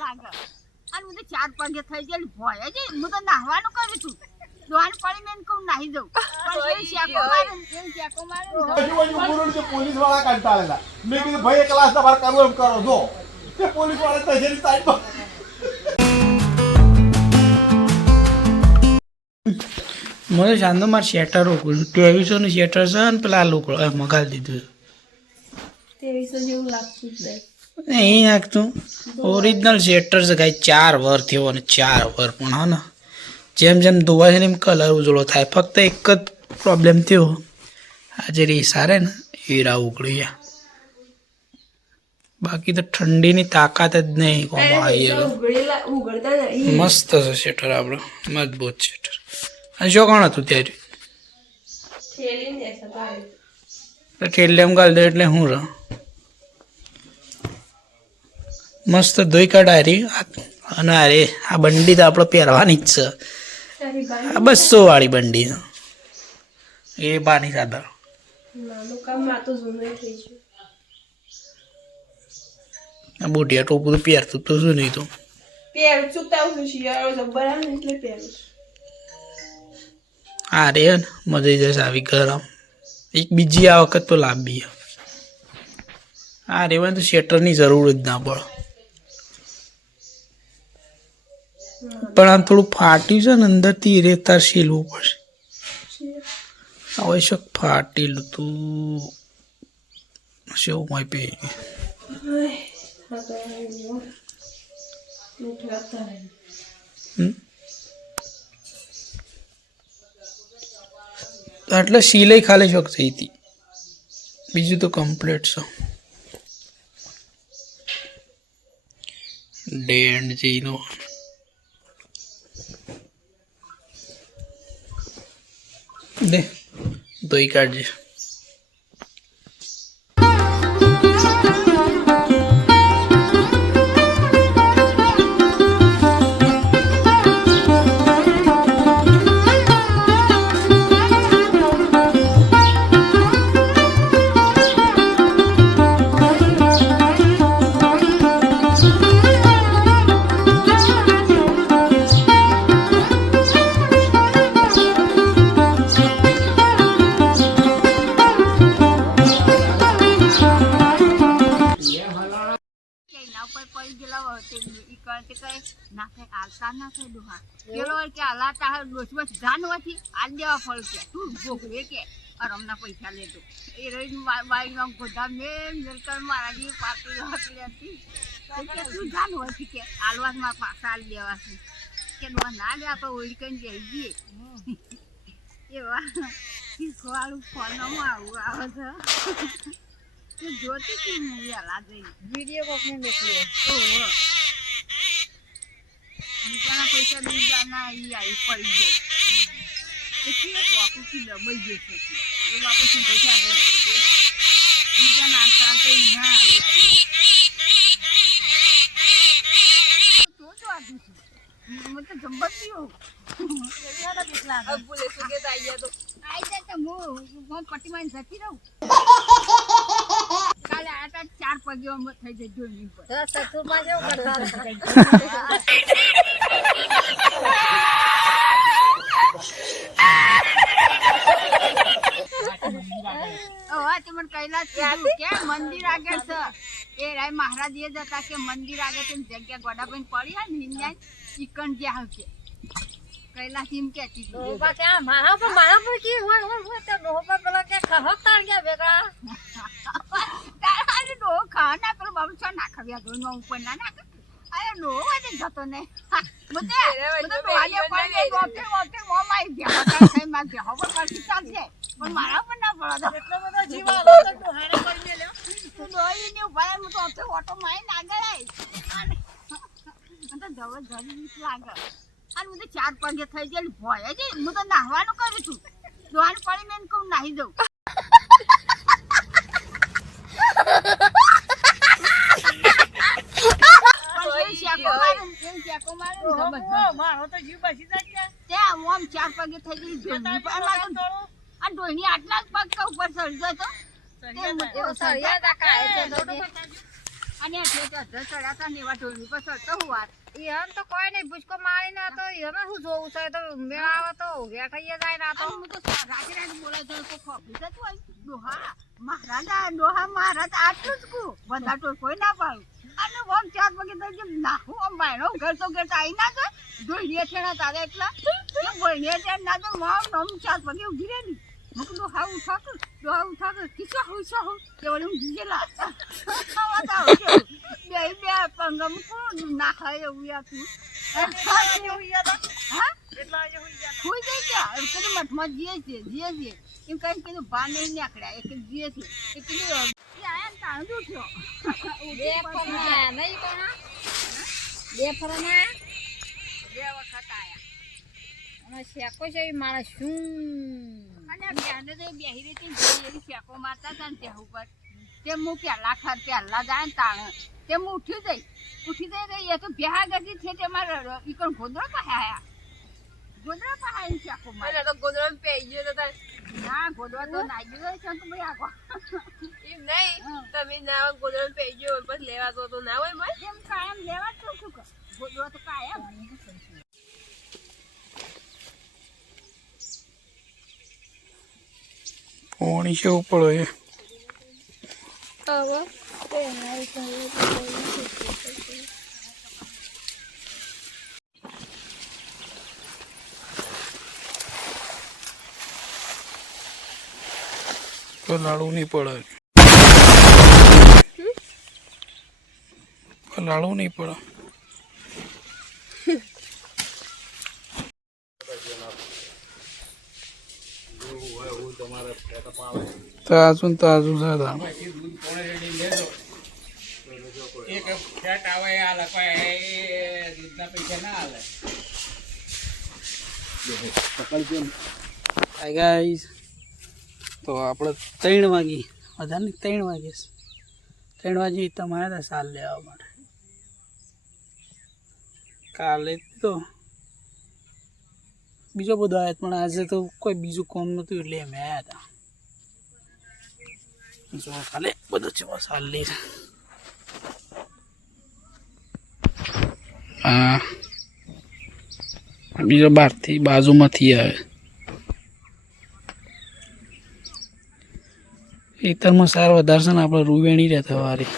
લાગે અને હું તો 4 પગે થઈ ગયેલી ભોય જ હું તો નાહવાનું કરું છું દોણ પડીને એને કહું નાહી જાઉં પણ એ શેકો મારે પોલીસ વાળા કંટાળેલા મેં કીધું ભાઈ એક ક્લાસ તમારે કરવો એમ કરો જો તે પોલીસ વાળા તજેરી સાઈડમાં મને શાંતો મારે શેટર રોકું 2300 નું શેટર છે ને પેલા લોકો મગાવી દીધું 2300 જેવું લાગતું જ નહીં નાખતું ઓરિજિનલ શેટર છે કાંઈ 4 વર થયો અને 4 વર પણ હા ને જેમ જેમ ધોવાય છે ને એમ કલર ઉજળો થાય ફક્ત એક જ પ્રોબ્લેમ થયો આજે રેસા રે ને હીરા ઉકળી ગયા બાકી તો ઠંડીની તાકાત જ નહીં કોમાં આવી મસ્ત છે શેટર આપણું મજબૂત શેટર અને શું કોણ હતું ત્યારે ઠેલે એમ ગાલ દે એટલે હું રહ મસ્ત ધોઈ કાઢારી અને અરે આ બંડી તો આપણે પહેરવાની જ છે આ 200 વાળી બંડી છે એ બાની સાદા આ બોટિયા ટોપું તો પહેરતું તો શું નહીં તો હા રે મજા જશે આવી ગરમ એક બીજી આ વખત તો લાંબી હા રેવાય તો શેટરની જરૂર જ ના પડે પણ આમ થોડું ફાટ્યું છે ને અંદરથી રેતાર શીલવું પડશે આવશ્યક ફાટેલું તું શું હોય પે એટલે સિલાઈ ખાલી શોખ થઈ હતી બીજું તો કમ્પ્લીટ છે ડેન્ડ જીનો દે ધોઈ કાઢજે પૈસા લેતો એ રહી બાઈકમાં ગોધા મેં મારા જેવી પાર્ટી હતી તું જાન હોય કે આલવાસમાં પાછા આલી દેવાશે કે ના લે આપણે ઓળી કઈ જઈ જઈએ એવા શીખવાડું ફોનમાં આવું આવે છે જોતી હતી મૂવી હલા જઈ વિડીયો કોકને મોકલ્યો બીજાના પૈસા બીજાના આવી પડી જાય એટલે કોકુથી દબાઈ જશે એ બાપુ પૈસા દેશે બીજા નાસ્તા તો ના આવી હું તો જબ્બર થયું હું પટ્ટીમાં જતી રહું કાલે આ 4 પગે થઈ જાય જોઈ મંદિર આગળ છે એ રાય મહારાજ એ જતા કે મંદિર આગળ જગ્યા ગોડાભાઈ પડી હા ને ચિકન જ્યાં હશે કૈલાસ એમ કેતી મારા પર કે પેલા કે ખહતાર ગયા ભેગા તારા ડો ખા ના પેલો બાબુ છો ના ખવ્યા ગયો નો ઉપર ના ના અરે નો વાજે જતો ને મુતે વાજે પડી ઓકે ઓકે મો માઈ ગયા કઈ માં ગયા હવે પાછી ચાલશે પણ મારા પર ના પડો એટલો બધો જીવ આલો તો તું હારે કરી લે તું દોઈ ને ભાઈ હું તો ઓકે ઓટો માઈ ના ગળાય અને તો જવા જરી લાગે અને હું તો 4 પગે થઈ ગયેલી ભોય જ હું તો નાહવાનું કરું છું દોણ પડીને એને કહું નાહી જાઉં મારો તો જીવ બસી જાય ત્યાં ઓમ 4 પગે થઈ ગઈ અને ડોહની આટલા જ પગ ઉપર ચડજો તો અને જે અધર ચડ્યા હતા ને એવા ઢોલ ઉપર ચડતો હું વાત ઈવન તો કોઈ નહીં ભૂસકો મારી ના તો એને શું જોવું છે તો મેળા આવે તો ઉભ્યા થઈએ જાય ના તો અને હું તો રાતે રાતે બોલાય તો ખોફી જતું હોય ડોહા મહારાજ આટલું જ કહું બધા તો કોઈ ના પાડું અને ઓમ 4 વાગે તો જેમ નાખું આમ બાયણો ઘર તો ઘર આવી ના જાય ઢોળીએ છે ને તારે એટલા એ બોલીએ છે ના તો આમ 4 વાગે ઉભી રહે ની મુક ડોહા ઉઠા કર કિસ્સો હું કે બોલું ગીલા બે પંગમ કોણ નાખાય એવું યા તું હા હુઈ ગઈ ગયા એમ કીધું મઠમાં જીએ છે એમ કઈ કીધું બા નહીં નીકળ્યા એક જીએ છે એ કીધું આયા ને તાણ ઉઠ્યો બે ફરમાયા નહીં કોના બે ફરમાયા 2 વખત આયા અને શેકો છે એ માણસ શું અને બેને તો બેહી રહી હતી એવી ફેંકો મારતા હતા ને ત્યાં ઉપર તે હું પહેલા જાય ને તાણ તે હું ઉઠી ગઈ એ તો બેહા ગઈ છે તે મારા ઈકણ ગોદડો પાયા ફેંકો મારે તો ગોદડો પે ગયો તો ના ગોદડો તો નાઈ ગયો છે તો ભાઈ આગો એમ નહીં તમે ના ગોદડો પે ગયો બસ લેવા તો ના હોય મય એમ કાયમ લેવા તો શું કર ગોદડો તો કાયમ પાણી છે ઉપર હોય તો લાડુ નહીં પડે લાડુ નહીં પડે તાજું તાજું દાદા એક ફેટ આવે હાલે કોઈ દૂધના પૈસા ના હાલે હાય ગાઈસ તો આપણે 3 વાગે વધારે નહીં 3 વાગે 3 વાગે તમારે હતા સાલ લેવા માટે કાલે તો બીજો બધો આવ્યો પણ આજે તો કોઈ બીજું કામ નહોતું એટલે મેં આવ્યા હતા જો કાલે બધો છે સાલ લે હા બીજો બહારથી બાજુમાંથી આવે ખેતરમાં સાર વધારે છે ને આપણે રૂવેણી રહેતા વારી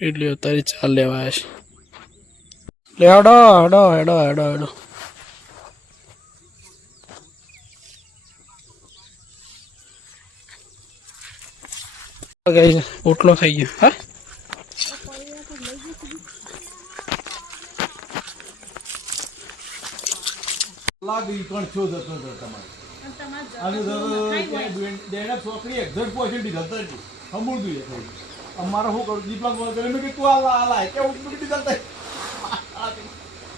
એટલે અત્યારે ચાલ લેવા છે લે હેડો હેડો હેડો હેડો હેડો ઓટલો થઈ ગયો હા લાગી કોણ છો જતો તમારે અને દેના છોકરી એક્ઝેક્ટ પોઝિટિવ હતા જ હમું જોઈએ થોડું અમારે શું કરું દીપક ફોન કર્યો મેં કે તું આલા કે ઉઠી ચાલતા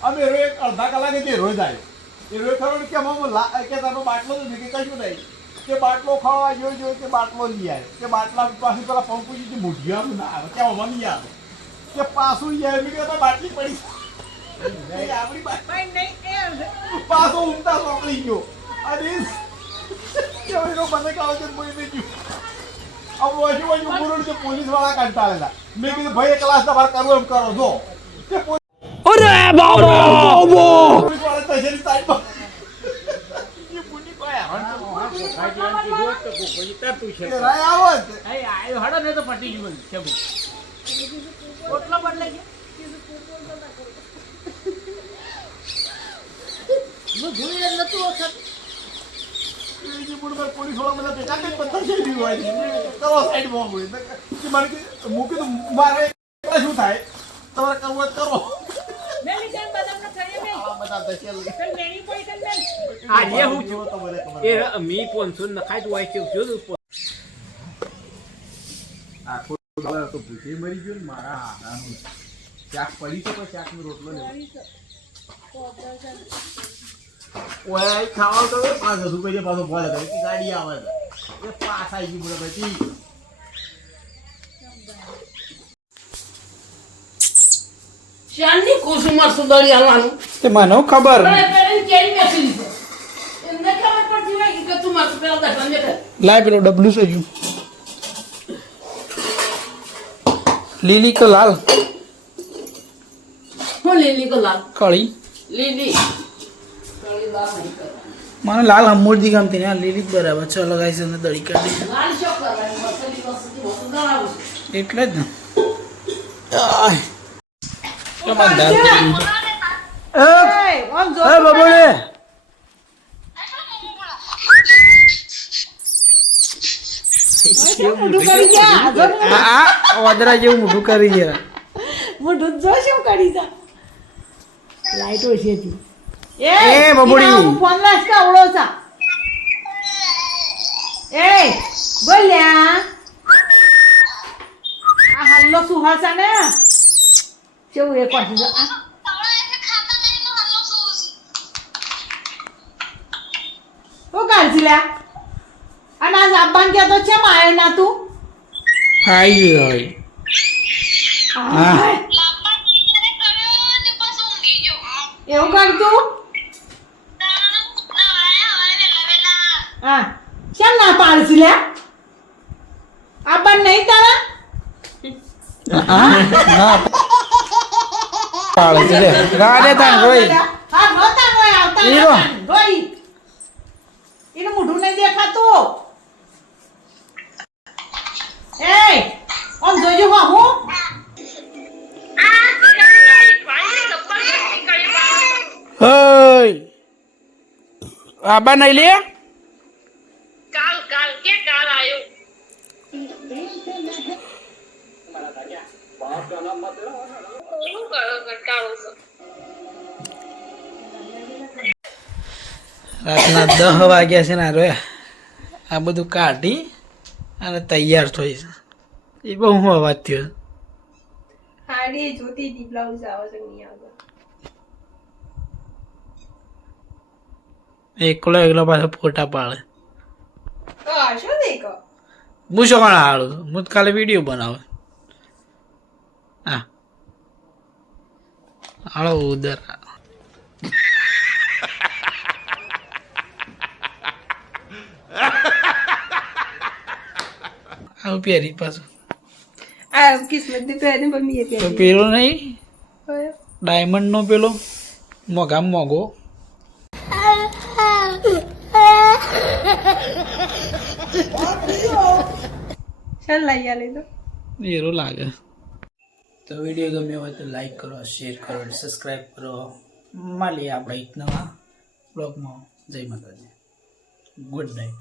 અમે એક અડધા કલાકે તે રોજ આવે એ રોજ ખરો કે કે તારો બાટલો તો કે કશું નહીં કે બાટલો ખાવા જોઈ કે બાટલો લઈ આવે કે બાટલા પાસે પેલા પંપુજી મૂઢિયાનું ના આવે કે આમાં નહીં આવે કે પાછું લઈ આવે મેં કે બાટલી પડી આપણી પાછો ઊંઘતા ચોકડી ગયો અને મને કહો છે પોલીસ વાળા કંટાળેલા મેં કીધું ભાઈ ક્લાસ તમારે કરવો એમ કરો જો પોલીસ વાળા તૈયારી સાઈડમાં પોલીસ વાળા બધા મૂકી તો મારે શું થાય તમારે કરવું કરો મી 500 નખાય તો હોય છે તો ભૂખી મરી ગયો ને મારા શાક પડી છે પણ શાકનો રોટલો લેવો ઓય ખાવા તો 500 રૂપિયા પાછો ભલે ગાડી આવે એ પાસ આવી ગયું બરાબર શાનની કુસુમર સુદળી હાલવાનું તે મને ખબર કેરી બેસી દીધો એમને ખબર પડતી હોય કે તું મારું પેલા દર્શન દે લાય પેલો ડબલું છે લીલી કે લાલ હું લીલી કો લાલ કળી લીલી કાળી લાલ નહીં કરવાની. મને લાલ અમૂર્તિ ગમતી ને આ લીલી જ બરાબર. ચલો ગાઈસ અને દળી કાઢી લાલ શો કરવાની મસાલી વસ્તુથી વધુ ગણાવું છે. એટલે જ ને તો બંધા એ બબોલે મોઢું કરી જા આ વાદરા જેવું મોઢું કરી ગયા. મોઢું જો શું કરી જા લાઈટ ઓછી હતી. એ બબુડી. ફોન લાસ કા ઓળો છા એ બોલ્યા આ હલ્લો સુહાસા ને કેવું એ કોણ છે આ ઓ કાઢીલા અને આ સાબાન કે તો છે માયો ના તું હાઈ હોય હા. એવું કરતું હા કેમ ના પાડશે લે આબાન નહીં તારા ના પાળે છે રે ગાડે તાન રોઈ હા નોતા નોય આવતા હીરો. રોઈ એનું મોઢું નહીં દેખાતું એ ઓમ જોજો હો હું ઓય આબા નહીં લે રાતના 10 વાગ્યા છે ને આ રોયા આ બધું કાઢી અને તૈયાર થઈ છે એ બહુ અવાજ થયો હાડી જોતી હતી બ્લાઉઝ આવે છે નહીં આવે એકલો એકલો પાછો ફોટા પાડે તો આશો દેખો હું શું કોણ હાડું હું તો કાલે વિડીયો બનાવે હા હાલો ઉધર આવું પહેરી પાછું આ કિસ્મત ની પહેરી મમ્મીએ તો પહેરી પેલો નહીં કયો? ડાયમંડ નો પેલો મોઘામાં મોઘો ચાલ લઈ આલે તો એરો લાગે તો વિડીયો ગમ્યો હોય તો લાઈક કરો શેર કરો અને સબસ્ક્રાઈબ કરો મળીએ આપણે એક નવા બ્લોગમાં જય માતાજી ગુડ નાઇટ